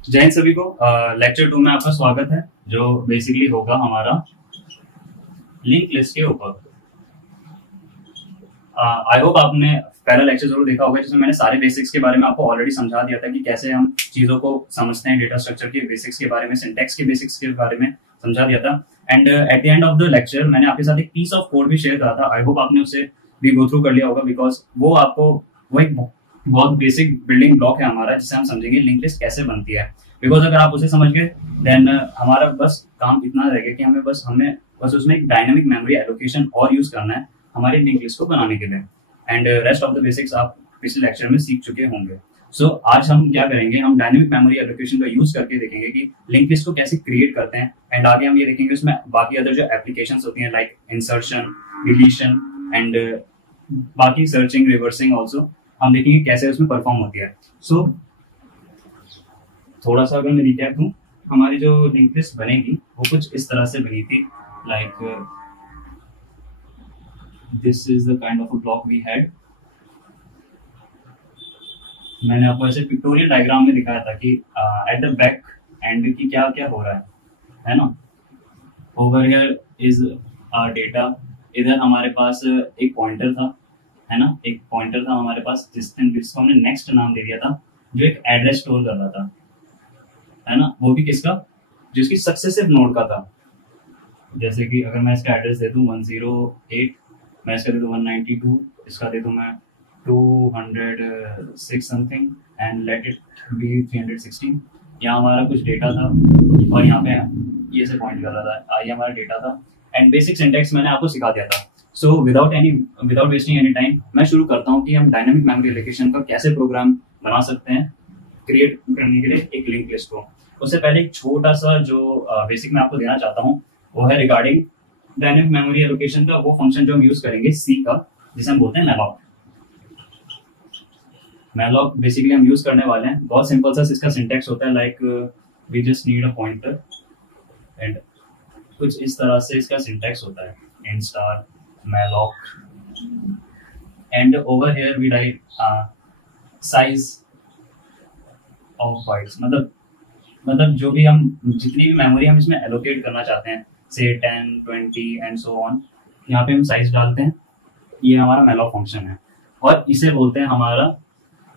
जय हिंद सभी को। लेक्चर 2 में आपका स्वागत है, जो बेसिकली होगा हमारा लिंक लिस्ट के ऊपर। आई होप आपने पहला लेक्चर जरूर देखा होगा, जिसमें मैंने सारे बेसिक्स के बारे में आपको ऑलरेडी समझा दिया था कि कैसे हम चीजों को समझते हैं, डेटा स्ट्रक्चर के बेसिक्स के बारे में, सिंटैक्स के बेसिक्स के बारे में समझा दिया था। And at the end of the lecture मैंने आपके साथ एक पीस ऑफ कोड भी शेयर करा था। आई होप आपने उसे भी गो थ्रू कर लिया होगा, बिकॉज वो एक बहुत बेसिक बिल्डिंग ब्लॉक है हमारा, जिससे हम समझेंगे लिंक लिस्ट कैसे बनती है। बिकॉज अगर आप उसे समझ गए देन हमारा बस काम इतना रहेगा कि हमें बस उसमें एक डायनामिक मेमोरी एलोकेशन और यूज करना है हमारी लिंक लिस्ट को बनाने के लिए। And rest of the basics आप पिछले लेक्चर में सीख चुके होंगे। सो आज हम क्या करेंगे, हम डायनामिक मेमोरी एलोकेशन का यूज करके देखेंगे कि लिंक लिस्ट को कैसे क्रिएट करते हैं। एंड आगे हम ये देखेंगे उसमें बाकी अदर जो एप्लीकेशंस होती हैं, लाइक इंसर्शन, डिलीशन एंड बाकी सर्चिंग, रिवर्सिंग ऑल्सो हम देखेंगे कैसे उसमें परफॉर्म होती है। सो थोड़ा सा अगर मैं रिकैप दूं, हमारी जो लिंक लिस्ट बनेगी वो कुछ इस तरह से बनी थी, like this is the kind of a block we had. मैंने आपको ऐसे पिक्टोरियल डायग्राम में दिखाया था कि एट द बैक एंड की क्या क्या हो रहा है ना। Over here is our data. इधर हमारे पास एक पॉइंटर था, है ना, एक पॉइंटर था हमारे पास जिसको हमने नेक्स्ट नाम दे दिया था, जो एक एड्रेस स्टोर कर रहा था, है ना। वो भी किसका, जिसकी सक्सेसिव नोड का था। जैसे कि अगर मैं इसका एड्रेस दे दूं 108, मैं इसका दे दूं 192, इसका दे दूं मैं 206 something and let it be 316। यहाँ हमारा कुछ डेटा था और यहाँ पे ये से पॉइंट कर रहा था, ये हमारा डेटा था। एंड बेसिक सिंटैक्स मैंने आपको सिखा दिया था। So without wasting any time मैं शुरू करता हूँ कि हम डायनामिक मेमोरी एलोकेशन का कैसे प्रोग्राम बना सकते हैं क्रिएट करने के लिए एक लिंक लिस्ट को। उससे पहले एक छोटा सा जो बेसिक मैं आपको देना चाहता हूँ, वो है रिगार्डिंग डायनामिक मेमोरी एलोकेशन का वो फंक्शन जो हम यूज करेंगे सी का, जिसे हम बोलते हैं मैलॉक। मैलॉक बेसिकली हम यूज करने वाले हैं। बहुत सिंपल सा इसका सिंटैक्स होता है, like we just need a pointer and कुछ इस तरह से इसका सिंटैक्स होता है, int star malloc and over here we write size of bytes। मतलब जो भी हम जितनी भी मेमोरी हम इसमें एलोकेट करना चाहते हैं, से 10, 20 एंड सो ऑन, यहाँ पे हम साइज डालते हैं। ये हमारा मैलॉक फंक्शन है और इसे बोलते हैं हमारा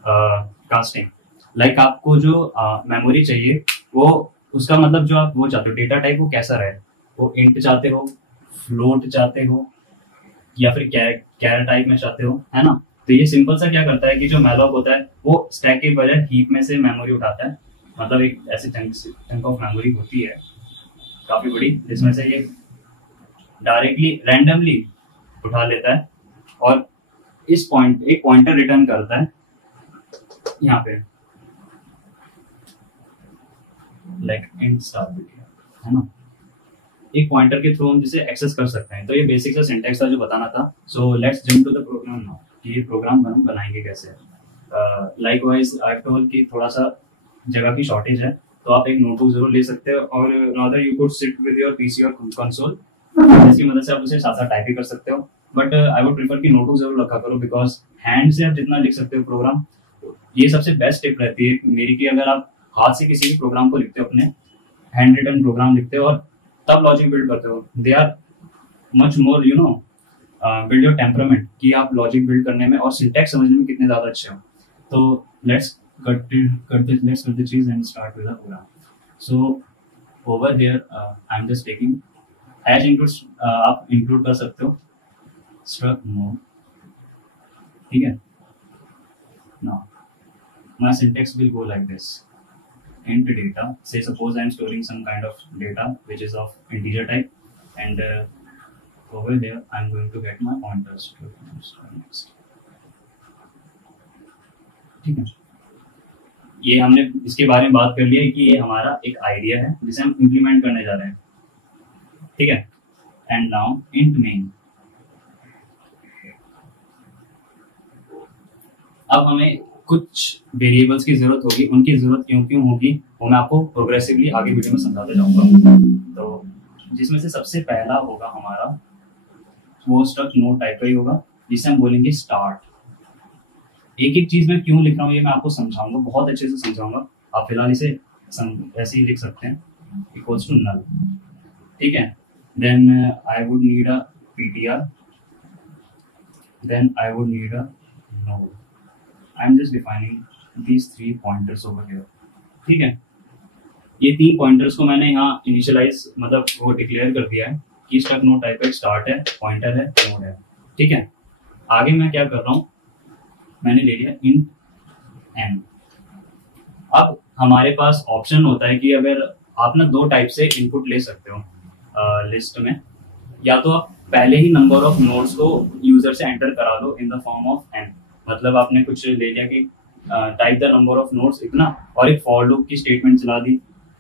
कास्टिंग। लाइक आपको जो मेमोरी चाहिए, वो उसका मतलब जो आप वो चाहते हो डेटा टाइप वो कैसा रहे, वो इंट चाहते हो, फ्लोट चाहते हो, या फिर कैर टाइप में चाहते हो, है ना। तो ये सिंपल सा क्या करता है कि जो मैलॉक होता है वो स्टैक के बजाय हीप में से मेमोरी उठाता है। मतलब एक ऐसी चंक ऑफ मेमोरी होती है काफी बड़ी, जिसमें से ये डायरेक्टली रैंडमली उठा लेता है और एक पॉइंटर रिटर्न करता है यहाँ पे, लाइक इंट स्टार, है ना। एक पॉइंटर के थ्रू हम जिसे एक्सेस कर सकते हैं। तो ये बेसिक सा सिंटैक्स था जो बताना था। So let's jump to the program now कि ये प्रोग्राम हम बनाएंगे कैसे। लाइकवाइज आई टोल्ड कि थोड़ा सा जगह की शॉर्टेज है, तो आप एक नोटबुक जरूर ले सकते हो और rather you could sit with your PC और कंसोल, जिसकी मदद से आप उसे साथ साथ टाइप भी कर सकते हो। बट आई वुड प्रेफर कि नोटबुक जरूर रखा करो, बिकॉज हैंड से आप जितना लिख सकते हो प्रोग्राम, ये सबसे बेस्ट टिप रहती है मेरी कि अगर आप हाथ से किसी भी प्रोग्राम को लिखते हो, अपने हैंड रिटन प्रोग्राम लिखते हो और तब लॉजिक बिल्ड करते हो, they are much more build your temperament, कि आप लॉजिक बिल्ड करने में और सिंटैक्स समझने में कितने ज्यादा अच्छे हो। तो let's cut the cheese and start with the program. So over here I'm just taking hash includes, आप include कर सकते हो struct mode, ठीक है। Now my syntax will go like this: int data, say suppose I'm storing some kind of data which is of integer type, and over there I'm going to get my pointers to next, ठीक है। ये हमने इसके बारे में बात कर लिया है कि ये हमारा एक आइडिया है जिसे हम इम्प्लीमेंट करने जा रहे हैं, ठीक है। And now int main. अब हमें कुछ वेरिएबल्स की जरूरत होगी, उनकी जरूरत क्यों होगी वो मैं आपको प्रोग्रेसिवली आगे वीडियो में समझाते जाऊंगा। तो जिसमें से सबसे पहला होगा हमारा वो स्ट्रक्ट नोड टाइप का ही होगा, जिसे हम बोलेंगे स्टार्ट। एक एक चीज मैं क्यों लिख रहा हूँ ये मैं आपको समझाऊंगा, बहुत अच्छे से समझाऊंगा। आप फिलहाल इसे ऐसे ही लिख सकते हैं इक्वल्स टू नल, ठीक है। Then I would need a ptr, then I would need a node. I'm just defining these 3 pointers over here, ठीक है। ये 3 पॉइंटर्स को मैंने यहाँ इनिशियलाइज मतलब वो डिक्लेयर कर दिया है कि स्टक नोड टाइप का स्टार्ट है, पॉइंटर है, नोड है, ठीक है। आगे मैं क्या कर रहा हूँ, मैंने ले लिया int n। अब हमारे पास ऑप्शन होता है कि अगर आप ना 2 टाइप से इनपुट ले सकते हो लिस्ट में, या तो आप पहले ही नंबर ऑफ नोड्स को यूजर से एंटर करा दो in the form of n, मतलब आपने कुछ ले लिया कि type the number of nodes इतना और एक फॉर लूप की स्टेटमेंट चला दी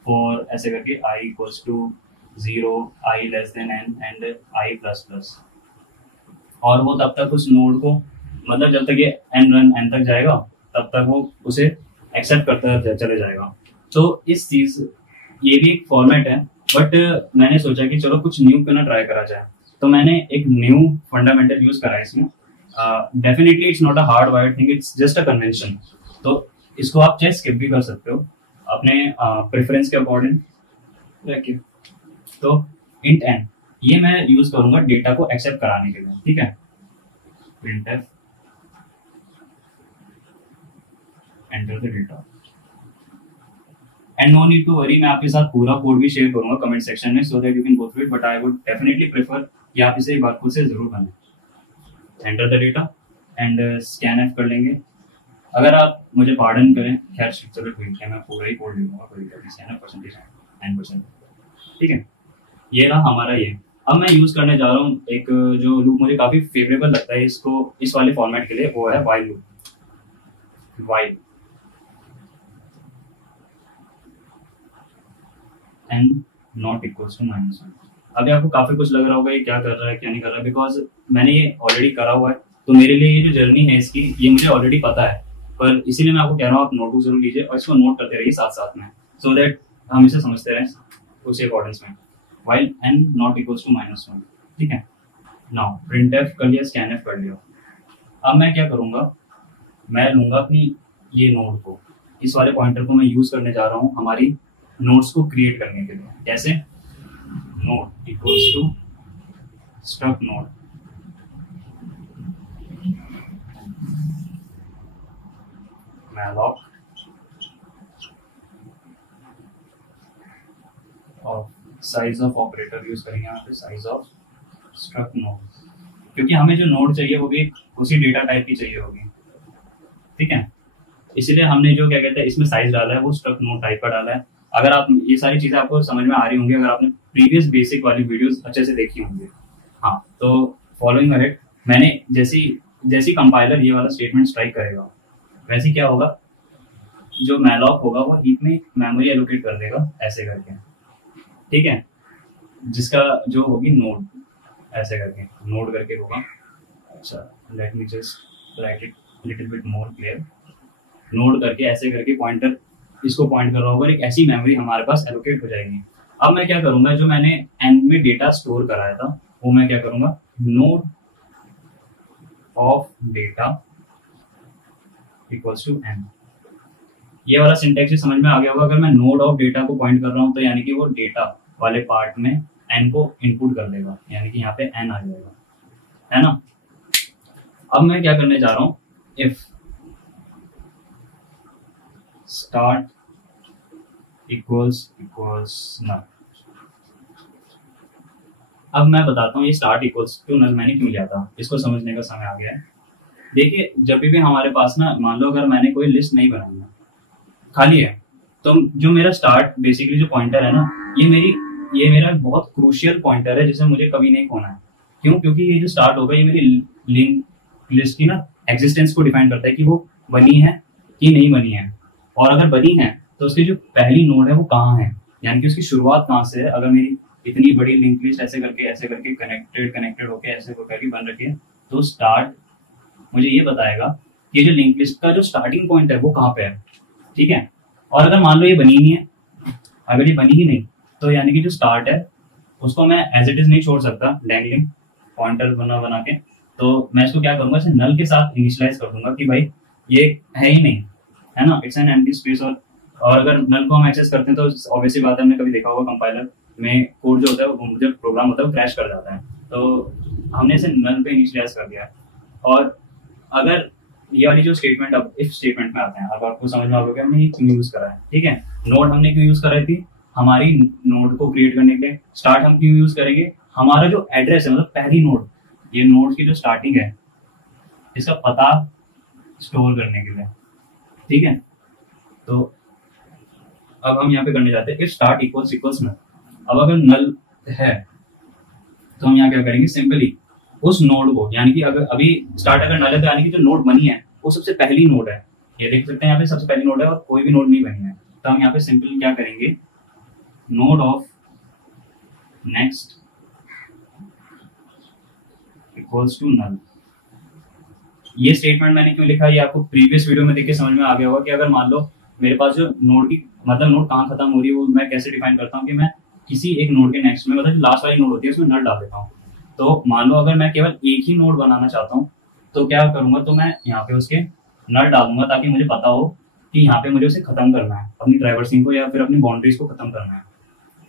फॉर ऐसे करके i equals to 0, i less than n and i plus plus, और वो तब तक उस नोड को मतलब जब तक ये n तक जाएगा तब तक वो उसे एक्सेप्ट करता चले जाएगा। तो इस चीज ये भी एक फॉर्मेट है, बट मैंने सोचा कि चलो कुछ न्यू क्यों ना ट्राई करा जाए, तो मैंने एक न्यू फंडामेंटल यूज करा है इसमें। Definitely it's not a hard wired thing, it's just a convention. तो इसको आप चाहे स्किप भी कर सकते हो अपने प्रेफरेंस के अकॉर्डिंग रखिए। तो इंट n ये मैं यूज करूंगा डेटा को एक्सेप्ट कराने के लिए, ठीक है। printf enter the data and no need to worry, मैं आपके साथ पूरा कोड भी शेयर करूंगा कमेंट सेक्शन में so that you can go through it, but I would definitely prefer कि आप इसे एक बार खुद से जरूर बनाएं। Enter the data and scanf कर लेंगे। अगर आप मुझे पार्डन करें, खैर चलो ठीक है, मैं पूरा ही कोड लिखूंगा, कोई दिक्कत नहीं, स्कैनएफ परसेंटेज 9%, ठीक है। ये रहा हमारा ये। अब मैं यूज करने जा रहा हूँ एक जो लूप मुझे काफी फेवरेबल लगता है इसको इस वाले फॉर्मेट के लिए, वो है while loop. While n not equals to -1। अभी आपको काफी कुछ लग रहा होगा ये क्या कर रहा है क्या नहीं कर रहा है, बिकॉज मैंने ये ऑलरेडी करा हुआ है, तो मेरे लिए ये जो जर्नी है इसकी ये मुझे ऑलरेडी पता है, पर इसीलिए मैं आपको कह रहा हूँ आप नोटबुक जरूर लीजिए और इसको नोट करते रहिए साथ साथ में, सो दैट हम इसे समझते रहें उसी अकॉर्डेंस में। While n not equals to -1, ठीक है। नाउ printf कर लिया, scanf कर लिया। अब मैं क्या करूंगा, मैं लूंगा अपनी ये नोड को, इस वाले पॉइंटर को मैं यूज करने जा रहा हूँ हमारी नोड्स को क्रिएट करने के लिए। कैसे, node equals to struct node, malloc और साइज ऑफ ऑपरेटर यूज करेंगे यहाँ पे, साइज ऑफ स्ट्रक्ट नोड, क्योंकि हमें जो नोड चाहिए वो भी उसी डेटा टाइप की चाहिए होगी, ठीक है। इसीलिए हमने जो क्या कहते हैं इसमें साइज डाला है वो स्ट्रक्ट नोड टाइप का डाला है। अगर आप ये सारी चीजें आपको समझ में आ रही होंगी अगर आपने प्रीवियस बेसिक वाली वीडियोस अच्छे से देखी होंगी। हाँ, तो फॉलोइंग करेक्ट, मैंने जैसी कंपाइलर ये वाला स्टेटमेंट स्ट्राइक करेगा वैसे क्या होगा, जो मैलॉक होगा वो हीप में मेमोरी एलोकेट कर देगा ऐसे करके, ठीक है, जिसका जो होगी नोड ऐसे करके नोड करके होगा। अच्छा, let me just right it little bit more clear. Node करके ऐसे करके पॉइंटर इसको पॉइंट कर रहा होगा, एक ऐसी मेमोरी हमारे पास एलोकेट हो जाएगी। अब मैं क्या करूंगा, जो मैंने n में डेटा स्टोर कराया था वो मैं क्या करूंगा, node of data equals to n। ये वाला सिंटैक्स समझ में आ गया होगा। अगर मैं नोड ऑफ डेटा को पॉइंट कर रहा हूँ तो यानी कि वो डेटा वाले पार्ट में n को इनपुट कर देगा, यानी कि यहाँ पे n आ जाएगा, है ना। अब मैं क्या करने जा रहा हूँ, इफ स्टार्ट इक्वल्स नल। अब मैं बताता हूँ ये स्टार्ट इक्वल्स टू नल मैंने क्यों लिया था, इसको समझने का समय आ गया है। देखिए, जब भी हमारे पास ना, मान लो अगर मैंने कोई लिस्ट नहीं बनाई है, खाली है, तो जो मेरा स्टार्ट बेसिकली जो पॉइंटर है ना, ये मेरा बहुत क्रूशियल पॉइंटर है जिसे मुझे कभी नहीं खोना है। क्यों? क्योंकि ये जो स्टार्ट होगा ये मेरी लिंक लिस्ट की ना एग्जिस्टेंस को डिफाइन करता है कि वो बनी है कि नहीं बनी है, और अगर बनी है तो उसकी जो पहली नोड है वो कहाँ है, यानी कि उसकी शुरुआत कहाँ से है। अगर मेरी इतनी बड़ी लिंक लिस्ट ऐसे करके कनेक्टेड होके ऐसे करके बन रखी है, तो स्टार्ट मुझे ये बताएगा कि ये जो लिंक लिस्ट का जो स्टार्टिंग पॉइंट है वो कहाँ पे है, ठीक है। और अगर मान लो ये बनी नहीं है, अगर ये बनी ही नहीं, तो यानी कि जो स्टार्ट है उसको मैं एज इट इज नहीं छोड़ सकता डैंगलिंग पॉइंटर बना के, तो मैं इसको क्या करूंगा, इसे नल के साथ इनिशियलाइज कर दूंगा कि भाई ये है ही नहीं, है ना, इट्स एन एम्प्टी स्पेस, और और अगर नल को हम एक्सेस करते हैं तो ऑब्वियसली बात है, हमने कभी देखा होगा कंपाइलर में कोड जो होता है वो जब प्रोग्राम होता है वो क्रैश कर जाता है, तो हमने इसे नल पे इनिशियलाइज कर दिया है। और अगर ये वाली जो स्टेटमेंट अब इफ स्टेटमेंट में आते हैं, अब आपको समझ में आ गया हमने ये क्यों यूज करा है। ठीक है, नोड हमने क्यों यूज कराई थी, हमारी नोड को क्रिएट करने के लिए। स्टार्ट हम क्यों यूज करेंगे, हमारा जो एड्रेस है मतलब पहली नोड, ये नोड की जो स्टार्टिंग है इसका पता स्टोर करने के लिए। ठीक है, तो अब हम यहाँ पे करने जाते हैं इफ स्टार्ट इक्वल्स इक्वल्स नल। अब अगर नल है तो हम यहाँ क्या करेंगे, सिंपली उस नोड को, यानी कि अगर अभी स्टार्ट अगर नल है तो यानी कि जो नोड बनी है वो सबसे पहली नोड है, ये देख सकते हैं यहाँ पे सबसे पहली नोड है और कोई भी नोड नहीं बनी है। तो हम यहाँ पे सिंपली क्या करेंगे, node of next equals to null. ये स्टेटमेंट मैंने क्यों लिखा है ये आपको प्रीवियस वीडियो में देख के समझ में आ गया होगा कि अगर मान लो मेरे पास जो नोड की मतलब नोड कहाँ खत्म हो रही है वो मैं कैसे डिफाइन करता हूँ कि मैं किसी एक नोड के नेक्स्ट में मतलब लास्ट वाली नोड होती है उसमें नल डाल देता हूँ। तो मान लो अगर मैं केवल एक ही नोड बनाना चाहता हूँ तो क्या करूंगा, तो मैं यहाँ पे उसके नल डालूंगा ताकि मुझे पता हो कि यहाँ पे मुझे उसे खत्म करना है, अपनी ट्रैवर्सिंग को या फिर अपनी बाउंड्रीज को खत्म करना है।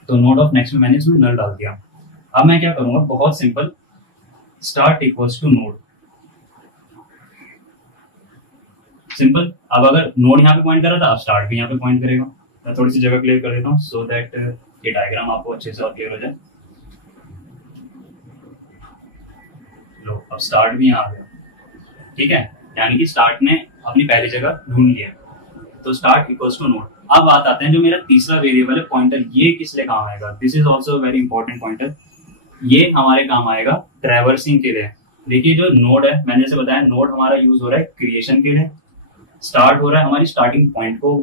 तो नोड ऑफ नेक्स्ट में मैंने इसमें नल डाल दिया। अब मैं क्या करूंगा, बहुत simple, start equals to node, simple. अब अगर नोड यहाँ पे पॉइंट कर रहा था, अब स्टार्ट भी यहाँ पे पॉइंट करेगा। मैं थोड़ी सी जगह क्लियर कर देता हूँ सो दैट ये डायग्राम आपको अच्छे से और क्लियर हो जाए। लो, अब स्टार्ट भी यहाँ आ गया। ठीक है, यानी कि स्टार्ट ने अपनी पहली जगह ढूंढ लिया, तो स्टार्ट इक्वल्स टू नोड। अब बात आते हैं जो मेरा तीसरा वेरिएबल है पॉइंटर, ये किस लिए काम आएगा, this is also very important pointer. ये हमारे काम आएगा ट्रैवर्सिंग के लिए। देखिए जो नोड है, मैंने जैसे बताया नोड हमारा यूज हो रहा है क्रिएशन के लिए, स्टार्ट हो रहा है हमारी स्टार्टिंग पॉइंट को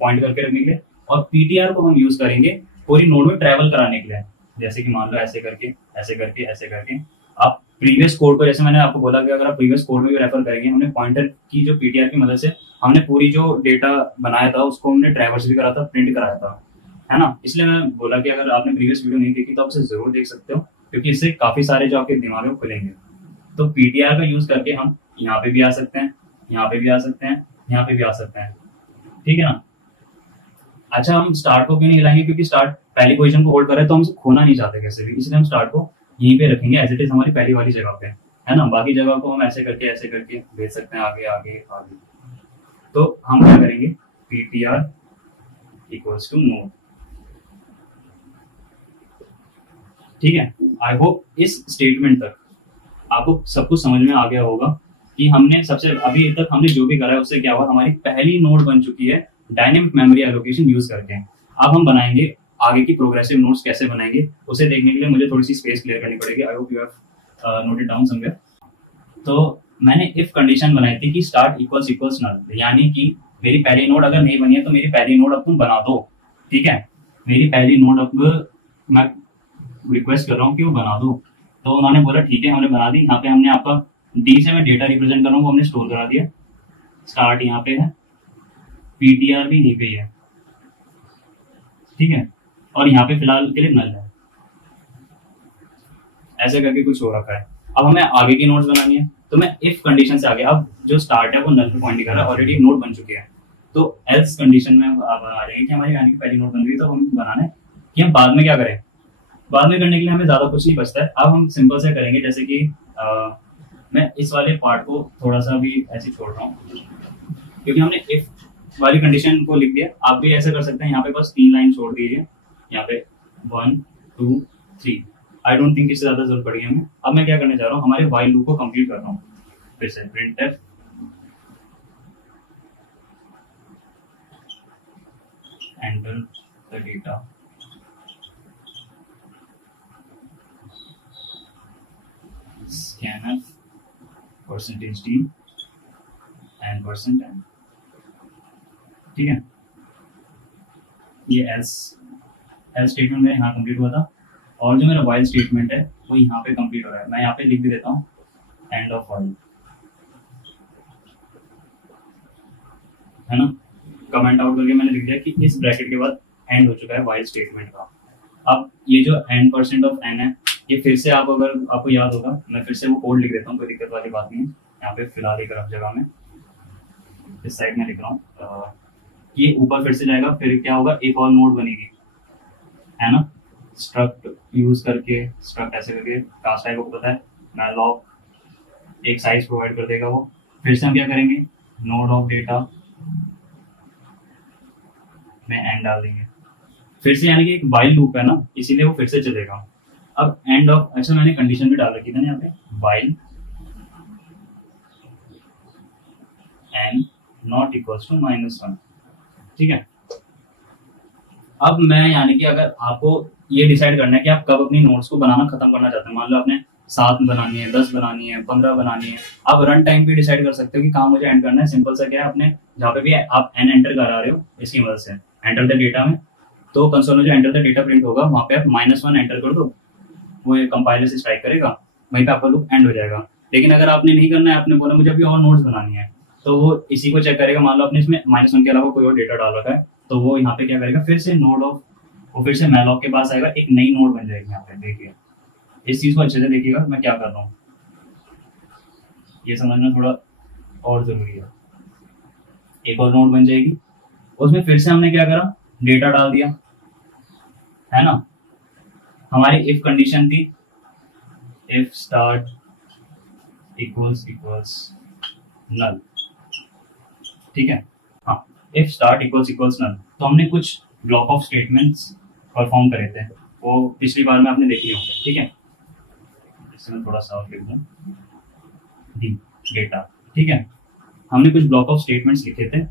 पॉइंट करके रखने के लिए, और पीटीआर को हम यूज करेंगे पूरी नोड में ट्रैवल कराने के लिए। जैसे कि मान लो ऐसे करके ऐसे करके ऐसे करके आप प्रीवियस कोड को, जैसे मैंने आपको बोला कि अगर आप प्रीवियस कोड में भी रेफर करेंगे, हमने पॉइंटर की जो पीटीआर की मदद से हमने पूरी जो डेटा बनाया था उसको हमने ट्रैवर्स भी करा था, प्रिंट कराया था, है ना। इसलिए मैं बोला कि अगर आपने प्रीवियस वीडियो नहीं देखी तो आप उसे जरूर देख सकते हो, क्योंकि इससे काफी सारे जो आपके दिमाग में खुलेंगे। तो पीटीआर का यूज करके हम यहाँ पे भी आ सकते हैं, यहाँ पे भी आ सकते हैं, यहाँ पे भी आ सकते हैं। ठीक है ना। अच्छा, हम स्टार्ट को क्यों नहीं हिलाएंगे, क्योंकि स्टार्ट पहली पोजीशन को होल्ड कर रहे हैं तो हम उसे खोना नहीं चाहते कैसे भी, इसलिए हम स्टार्ट को यहीं पे रखेंगे एज इट इज हमारी पहली वाली जगह पे, है ना। बाकी जगह को हम ऐसे करके भेज सकते हैं आगे आगे आगे। तो हम क्या करेंगे, पीटीआर इक्वल्स टू नोड। ठीक है, आई होप इस स्टेटमेंट तक आपको सब कुछ समझ में आ गया होगा कि हमने सबसे अभी तक हमने जो भी करा है उससे क्या हुआ, हमारी पहली नोड बन चुकी है डायनेमिक मेमोरी एलोकेशन यूज करके। अब हम बनाएंगे आगे की प्रोग्रेसिव नोड्स कैसे बनाएंगे, उसे देखने के लिए मुझे थोड़ी सी स्पेस क्लियर करनी पड़ेगी। I hope you have noted down somewhere. तो मैंने इफ कंडीशन बनाई थी कि स्टार्ट इक्वल्स इक्वल्स नल, यानी कि मेरी पहली नोड अगर नहीं बनी है तो मेरी पहली नोड अब तुम बना दो। ठीक है, मेरी पहली नोड अब मैं रिक्वेस्ट कर रहा हूँ कि वो बना दो। तो उन्होंने बोला ठीक है, हमने बना दी। यहाँ पे हमने आपका डी से मैं डेटा रिप्रेजेंट कर रहा हूँ वो हमने स्टोर करा दिया। स्टार्ट यहाँ पे है, पीटीआर भी यहीं पे है। ठीक है, और यहाँ पे फिलहाल के लिए नल है, ऐसे करके कुछ हो रखा है। अब हमें आगे की नोड्स बनानी है, तो मैं इफ कंडीशन से आगे, अब जो स्टार्ट है वो नल पे पॉइंट नहीं कर रहा है, ऑलरेडी नोड बन चुकी है। तो एल्स कंडीशन में अब आ जाएंगे कि हमारी यानी कि पहली नोड बन गई, तो हम बनाना है कि हम बाद में क्या करें। बाद में करने के लिए हमें ज्यादा कुछ नहीं बचता है। अब हम सिंपल से करेंगे, जैसे कि मैं इस वाले पार्ट को थोड़ा सा भी ऐसे छोड़ रहा हूँ क्योंकि हमने इफ वाली कंडीशन को लिख दिया। आप भी ऐसे कर सकते हैं, यहाँ पे बस 3 लाइन छोड़ दीजिए, यहाँ पे 1 2 3। आई डोंट थिंक इससे ज्यादा जरूरत पड़ेगी हमें। अब मैं क्या करने जा रहा हूँ, हमारे व्हाइल लूप को कंप्लीट कर रहा हूँ। फिर से printf enter the data scanf %d and %n। ठीक है, ये एल्स स्टेटमेंट मेरा यहाँ कंप्लीट हुआ था, और जो मेरा व्हाइल स्टेटमेंट है वो यहाँ पे कंप्लीट हो रहा है। मैं यहाँ पे लिख भी देता हूँ एंड ऑफ व्हाइल, है ना। कमेंट आउट करके मैंने लिख दिया कि इस ब्रैकेट के बाद एंड हो चुका है व्हाइल स्टेटमेंट का। अब ये जो n % ऑफ n है, ये फिर से आप अगर आपको याद होगा, मैं फिर से वो कोड लिख देता हूँ, कोई दिक्कत वाली बात नहीं है। यहाँ पे फिलहाल एक रफ जगह में इस साइड में लिख रहा हूँ ये ऊपर फिर से जाएगा, फिर क्या होगा, एक और नोड बनेगी, है ना, स्ट्रक्ट यूज करके, स्ट्रक्ट ऐसे करके, कास्ट टाइप को पता है, मैलॉक एक साइज प्रोवाइड कर देगा वो। फिर से हम क्या करेंगे, नोड ऑफ डेटा में एंड डाल देंगे, फिर से यानी कि एक वाइल लूप है ना, इसीलिए वो फिर से चलेगा। अब एंड ऑफ, अच्छा मैंने कंडीशन भी डाल रखी थी ना यहाँ पे, while n not equals to -1, ठीक है। अब मैं यानी कि अगर आपको ये डिसाइड करना है कि आप कब अपनी नोट्स को बनाना खत्म करना चाहते हैं, मान लो आपने 7 बनानी है, 10 बनानी है, 15 बनानी है, आप रन टाइम पे डिसाइड कर सकते हो कि कहाँ मुझे एंड करना है। सिंपल सा क्या है, अपने जहाँ पे भी आप एन एंटर करा रहे हो इसकी मदद से एंटर द डेटा में, तो कंसोल में जो एंटर द डेटा प्रिंट होगा वहाँ पे आप -1 एंटर कर दो, वो कंपाइलर से स्ट्राइक करेगा, वहीं पे आपका लूप एंड हो जाएगा। लेकिन अगर आपने नहीं करना है, आपने बोला मुझे अभी और नोट्स बनानी है, तो वो इसी को चेक करेगा। मान लो आपने इसमें -1 के अलावा कोई और डेटा डाल रखा है, तो वो यहाँ पे क्या करेगा, फिर से नोड ऑफ, वो फिर से मैलॉक के पास आएगा, एक नई नोड बन जाएगी यहाँ पे। देखिए इस चीज को अच्छे से देखिएगा मैं क्या कर रहा हूँ, ये समझना थोड़ा और जरूरी है। एक और नोड बन जाएगी, उसमें फिर से हमने क्या करा, डेटा डाल दिया, है ना। हमारी इफ कंडीशन थी इफ स्टार्ट इक्वल्स इक्वल्स नल, ठीक है। हाँ, इफ स्टार्ट इक्वल्स इक्वल्स नल, तो हमने कुछ ब्लॉक ऑफ स्टेटमेंट्स परफॉर्म करे थे, वो पिछली बार में आपने देख लिए होंगे, ठीक है। इसमें थोड़ा सा और लिख दूं, डी डेटा, ठीक है। हमने कुछ ब्लॉक ऑफ स्टेटमेंट्स लिखे थे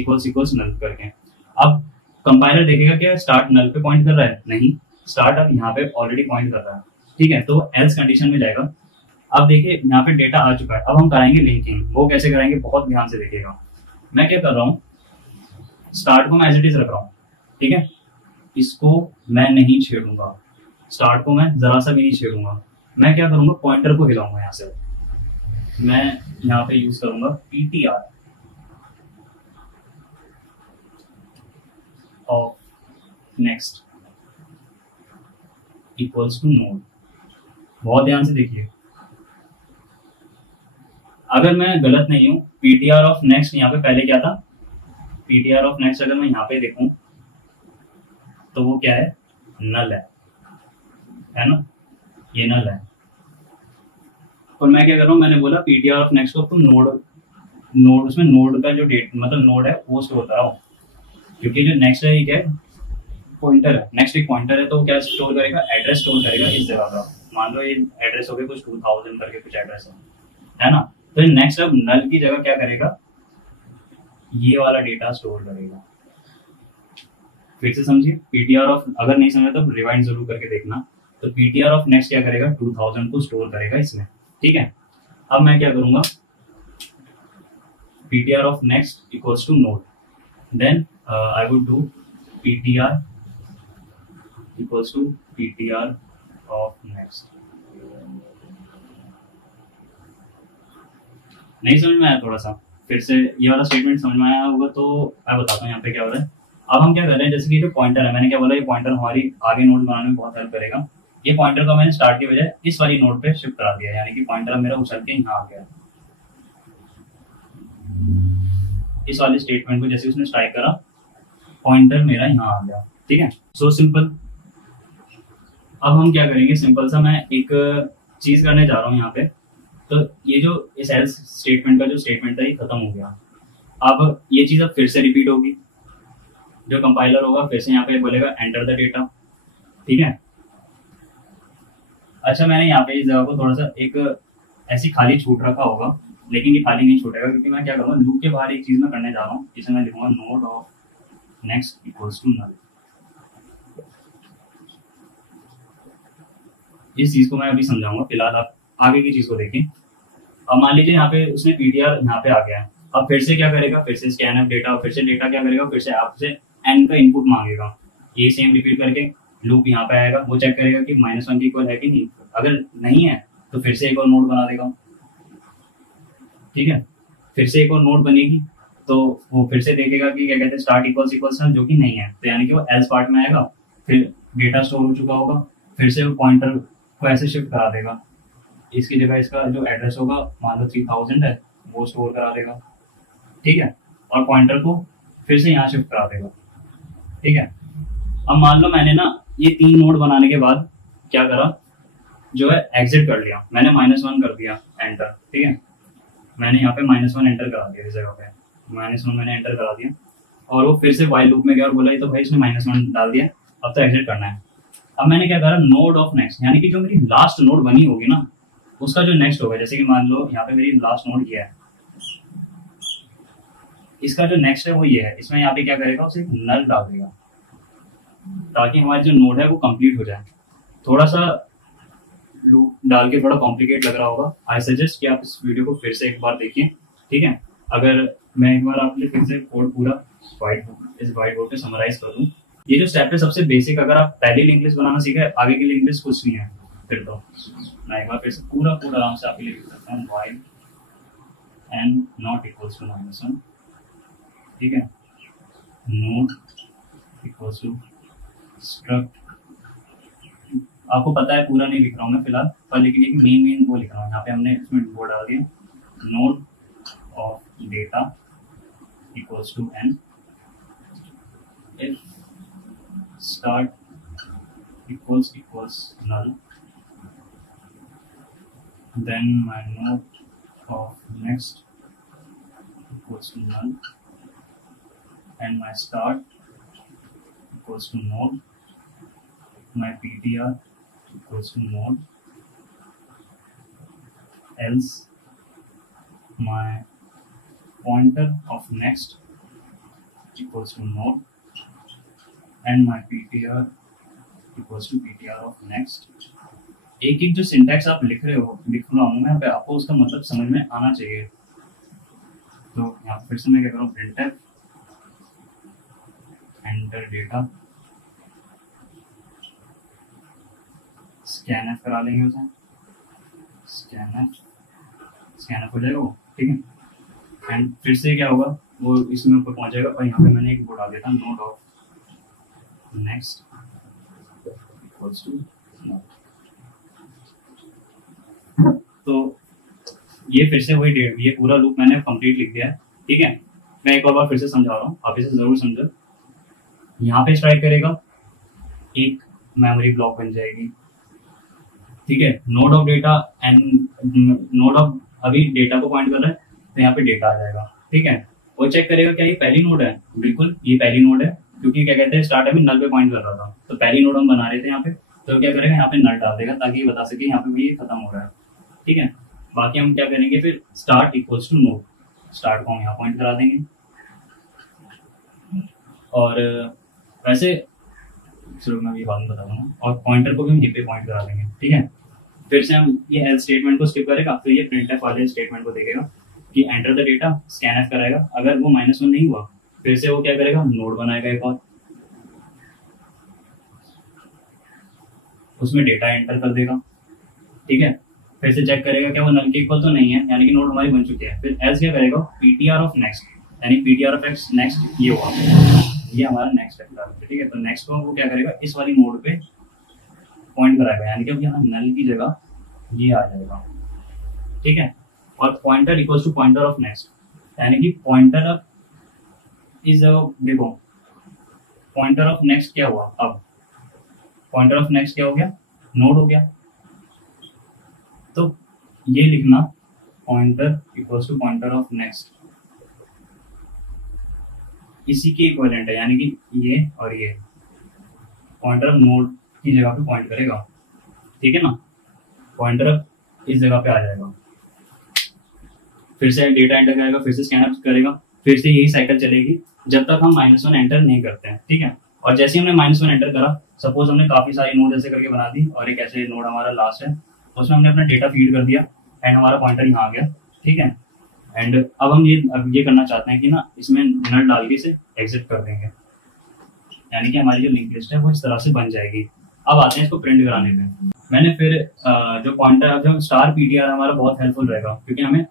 इक्वल्स इक्वल्स नल करके। अब कंपाइलर देखेगा क्या स्टार्ट नल पे पॉइंट कर रहा है, नहीं, स्टार्ट अब यहाँ पे ऑलरेडी पॉइंट कर रहा है, ठीक है, तो एल्स कंडीशन में जाएगा। अब देखिए यहाँ पे डेटा आ चुका है, अब हम कराएंगे लिंकिंग। वो कैसे कराएंगे, बहुत ध्यान से देखिएगा। मैं क्या कर रहा हूँ, स्टार्ट को मैं एज इट इज रख रहा हूँ, ठीक है, इसको मैं नहीं छेड़ूंगा, स्टार्ट को मैं जरा सा भी नहीं छेड़ूंगा। मैं क्या करूंगा, पॉइंटर को हिलाऊंगा यहाँ से, मैं यहाँ पे यूज करूंगा PTR of next equals to node. बहुत ध्यान से देखिए, अगर मैं गलत नहीं हूं, पीटीआर ऑफ नेक्स्ट यहाँ पे पहले क्या था, पीटीआर ऑफ नेक्स्ट अगर मैं यहाँ पे देखूं तो वो क्या है, नल है ना, ये नल है। और मैं क्या कर रहा हूँ, मैंने बोला पीटीआर ऑफ नेक्स्ट को तुम नोड उसमें नोड का जो डेट मतलब नोड है वो स्टोर कराओ, क्योंकि जो नेक्स्ट है ये क्या है, पॉइंटर है। नेक्स्ट एक पॉइंटर है, तो वो क्या स्टोर करेगा, एड्रेस स्टोर करेगा इस जगह का। मान लो ये एड्रेस हो गया कुछ 2000 करके कुछ एड्रेस है ना, तो नेक्स्ट अब नल की जगह क्या करेगा, ये वाला डेटा स्टोर करेगा। फिर से समझिए, पीटीआर ऑफ, अगर नहीं समझे तो रिवाइंड जरूर करके देखना। तो पीटीआर ऑफ नेक्स्ट क्या करेगा, 2000 को स्टोर करेगा इसमें, ठीक है। अब मैं क्या करूंगा, PTR of next equals to node, then I would do PTR equals to PTR of next. नहीं समझ में आया, थोड़ा सा फिर से ये वाला स्टेटमेंट समझ में आया होगा तो मैं बताता हूँ यहाँ पे क्या हो रहा है। अब हम क्या कर रहे हैं, जैसे कि जो पॉइंटर है, मैंने क्या बोला, ये पॉइंटर हमारी आगे नोड बनाने में बहुत हेल्प करेगा। ये पॉइंटर को मैंने स्टार्ट के बजाय इस वाली नोड पे शिफ्ट करा दिया, यानी कि पॉइंटर मेरा उछल के यहाँ आ गया। इस वाले स्टेटमेंट को जैसे उसने स्ट्राइक करा, पॉइंटर मेरा यहाँ आ गया, ठीक है। So simple. अब हम क्या करेंगे, सिंपल सा मैं एक चीज करने जा रहा हूँ यहाँ पे। तो ये जो इस एल्स स्टेटमेंट का जो स्टेटमेंट था ये खत्म हो गया। अब ये चीज अब फिर से रिपीट होगी, जो कंपाइलर होगा फिर से यहाँ पे बोलेगा एंटर द डेटा, ठीक है। अच्छा, मैंने यहाँ पे इस जगह को थोड़ा सा एक ऐसी खाली छूट रखा होगा, लेकिन ये खाली नहीं छूटेगा, क्योंकि मैं क्या करूँगा, लूप के बाहर एक चीज मैं करने जा रहा हूँ, जिसे मैं लिखूंगा node of next equals to null. इस चीज को मैं अभी समझाऊंगा, फिलहाल आप आगे की चीज को देखें। अब मान लीजिए यहाँ पे उसने पीटीआर यहाँ पे आ गया है, अब फिर से क्या करेगा, फिर से स्कैन ऑफ डेटा, फिर से डेटा क्या करेगा, फिर से आपसे एन का इनपुट मांगेगा। ये सेम रिपीट करके लूप यहाँ पे आएगा, वो चेक करेगा कि -1 की इक्वल है कि नहीं, अगर नहीं है तो फिर से एक और नोड बना देगा, ठीक है। फिर से एक और नोड बनेगी, तो वो फिर से देखेगा कि क्या कहते हैं स्टार्ट इक्वल्स इक्वल्स जो कि नहीं है, तो यानी कि वो एल्स पार्ट में आएगा, फिर डेटा स्टोर हो चुका होगा, फिर से वो पॉइंटर को ऐसे शिफ्ट करा देगा, इसकी जगह इसका जो एड्रेस होगा मान लो 3000 है वो स्टोर करा देगा, ठीक है। और पॉइंटर को फिर से यहाँ शिफ्ट करा देगा, ठीक है। अब मान लो मैंने ना ये 3 नोड बनाने के बाद क्या करा, जो है एग्जिट कर लिया, मैंने -1 कर दिया एंटर, ठीक है। मैंने यहाँ पे -1 एंटर करा दिया, इस जगह पे -1 मैंने एंटर करा दिया, और वो फिर से वाइल लूप में गया और बोला ये तो भाई इसमें -1 डाल दिया, अब तो एग्जिट करना है। अब मैंने क्या करा, नोड ऑफ नेक्स्ट, यानी कि जो मेरी लास्ट नोड बनी होगी ना उसका जो नेक्स्ट होगा, जैसे कि मान लो यहाँ पे मेरी लास्ट नोड ये है, इसका जो नेक्स्ट है वो ये है, इसमें यहाँ पे क्या करेगा, उसे नल डाल देगा ताकि हमारी जो नोड है वो कंप्लीट हो जाए। थोड़ा सा लूप डाल के थोड़ा कॉम्प्लिकेट लग रहा होगा, आई सजेस्ट कि आप इस वीडियो को फिर से एक बार देखिए, ठीक है। अगर मैं एक बार आपके लिए फिर से कोड पूरा इस व्हाइट बोर्ड पे समराइज कर दूं, ये जो स्टेप है सबसे बेसिक, अगर आप पहले लिंक लिस्ट बनाना सीखा है, आगे के लिंक लिस्ट कुछ नहीं है, फिर तो मैं एक बार फिर से पूरा आराम से आपके लिए लिख सकता हूँ, while n not equals to -1, ठीक है, नोड इक्वल्स टू स्ट्रक्ट, आपको पता है पूरा नहीं लिख रहा हूँ मैं फिलहाल, पर लेकिन एक मेन वो लिख रहा हूँ, यहाँ पे हमने इसमें वो डाल दिया, node of data equals to n if start equals null, then my node of next equals to null and my start equals to node, my ptr equals to node, else my pointer of next equals to node and my ptr equals to ptr of next। एक एक जो syntax आप लिख रहा हूँ मैं, आपको उसका मतलब समझ में आना चाहिए। तो यहाँ फिर से मैं क्या करूँ, printf enter डेटा, scanf करा लेंगे उसे, scanf हो जाएगा वो, ठीक है। एंड फिर से क्या होगा, वो इसमें ऊपर पहुंच जाएगा, और यहाँ पे मैंने एक वो डाल देता, node of next equals to node. तो ये फिर से वही डेट, ये पूरा लूप मैंने कंप्लीट लिख दिया है, ठीक है। मैं एक और बार फिर से समझा रहा हूँ, आप इसे जरूर समझो। यहाँ पे स्ट्राइक करेगा, एक मेमोरी ब्लॉक बन जाएगी, ठीक है। Node of data and node of अभी डेटा को पॉइंट कर रहा है, तो यहाँ पे डेटा आ जाएगा, ठीक है। वो चेक करेगा क्या ये पहली नोड है, बिल्कुल ये पहली नोड है, क्योंकि क्या कहते हैं स्टार्ट अभी नल पे पॉइंट कर रहा था, तो पहली नोड हम बना रहे थे यहाँ पे, तो क्या करेगा यहाँ पे नल डाल देगा ताकि ये बता सके यहाँ पे भी ये खत्म हो रहा है, ठीक है। बाकी हम क्या करेंगे फिर, start equals to node, start को हम यहाँ पॉइंट करा देंगे, और वैसे चलो मैं ये बाद में बताऊंगा, और पॉइंटर को भी हम ये पे पॉइंट करा देंगे, ठीक है। फिर से हम ये एल्स स्टेटमेंट को स्किप करेगा, फिर ये प्रिंटफ वाले स्टेटमेंट को देखेगा कि एंटर द डेटा, स्कैनफ कराएगा, अगर वो -1 नहीं हुआ फिर से वो क्या करेगा, नोड बनाएगा एक और, उसमें डेटा एंटर कर देगा, ठीक है। फिर से चेक करेगा क्या वो नल के इक्वल तो नहीं है, यानी कि नोड हमारी बन चुकी है। फिर एल्स क्या करेगा, पीटीआर ऑफ नेक्स्ट, यानी पीटीआर ऑफ नेक्स्ट ये हुआ, ये हमारा नेक्स्ट है, ठीक है। तो नेक्स्ट को वो क्या करेगा, इस वाली नोड पे पॉइंट कराएगा, यानी कि अब यहाँ नल की जगह ये आ जाएगा, ठीक है। और pointer equals to pointer of next, यानी कि पॉइंटर ऑफ इस देखो पॉइंटर ऑफ नेक्स्ट क्या हुआ, अब पॉइंटर ऑफ नेक्स्ट क्या हो गया, नोड हो गया। तो ये लिखना pointer equals to pointer of next, इसी के इक्विवेलेंट है, यानी कि ये और ये पॉइंटर ऑफ नोड की जगह पे पॉइंट करेगा, ठीक है ना। पॉइंटर इस जगह पे आ जाएगा, फिर से डेटा एंटर करेगा, फिर से स्कैन अप करेगा, फिर से यही साइकिल चलेगी जब तक हम -1 एंटर नहीं करते हैं, ठीक है। और जैसे ही हमने -1 एंटर करा, सपोज हमने काफी सारी नोड ऐसे करके बना दी, और एक ऐसे नोड हमारा लास्ट है, उसमें हमने अपना डेटा फीड कर दिया एंड हमारा पॉइंटर यहाँ आ गया, ठीक है। एंड अब हम ये करना चाहते हैं कि ना इसमें नल डाल के इसे एग्जिट कर देंगे, यानी कि हमारी जो लिंक लिस्ट है वो इस तरह से बन जाएगी। अब आते हैं इसको प्रिंट कराने पे। मैंने फिर जो पॉइंटर जो स्टार पीटीआर हमारा बहुत हेल्पफुल रहेगा, क्योंकि हमें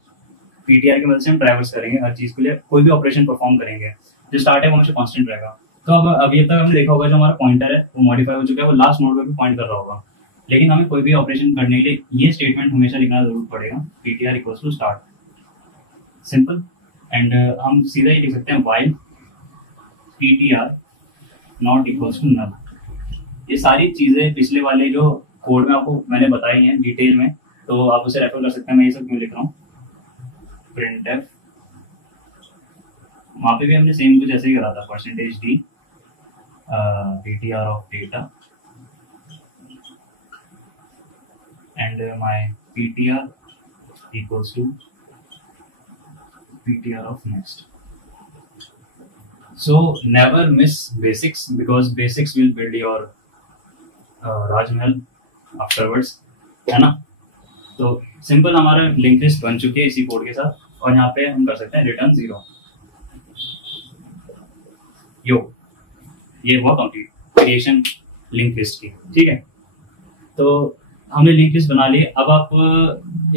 पीटीआर की मदद से हम ट्रैवर्स करेंगे हर चीज के लिए, कोई भी ऑपरेशन परफॉर्म करेंगे, जो स्टार्ट है वो हमेशा कांस्टेंट रहेगा। तो अब अभी तक हमने देखा होगा जो हमारा पॉइंटर है वो मॉडिफाई हो चुका है, वो लास्ट नोड पे भी पॉइंट कर रहा होगा, लेकिन हमें कोई भी ऑपरेशन करने के लिए ये स्टेटमेंट हमेशा लिखना जरूर पड़ेगा, PTR equals to start, simple. And हम सीधा ये लिख सकते हैं while ptr not equals to null. ये सारी चीजें पिछले वाले जो कोड में आपको मैंने बताई हैं डिटेल में, तो आप उसे रेफर कर सकते हैं। मैं ये सब क्यों लिख रहा हूँ, printf वहाँ पे भी हमने सेम कुछ ऐसे ही करा था, %d ptr of data and my ptr equals to ptr of next. So never miss basics because basics will build your Raj Mahal afterwards, है ना। तो सिंपल हमारा लिंक लिस्ट बन चुकी है इसी कोड के साथ, और यहाँ पे हम कर सकते हैं रिटर्न 0। ये हुआ कंप्लीट क्रिएशन लिंक लिस्ट की, ठीक है। तो हमने लिंक लिस्ट बना ली। अब आप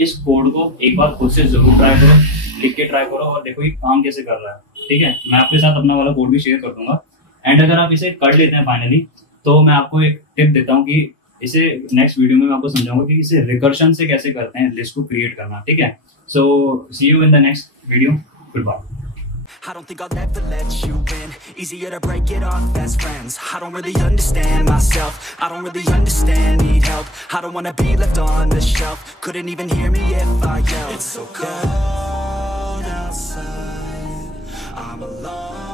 इस कोड को एक बार खुद से जरूर ट्राई करो, लिख के ट्राई करो और देखो ये काम कैसे कर रहा है, ठीक है। मैं आपके साथ अपना वाला कोड भी शेयर कर दूंगा। एंड अगर आप इसे कर लेते हैं फाइनली, तो मैं आपको एक टिप देता हूँ कि इसे नेक्स्ट वीडियो में मैं आपको समझाऊंगा कि इसे रिकर्शन से कैसे करते हैं लिस्ट को क्रिएट करना, ठीक है। So see you in the next video, good bye. I don't think I'll ever let you in. Easier to break it off best friends. I don't really understand myself. I don't really understand, need help. I don't wanna be left on the shelf. Couldn't even hear me if I yelled. It's so cold outside, I'm alone.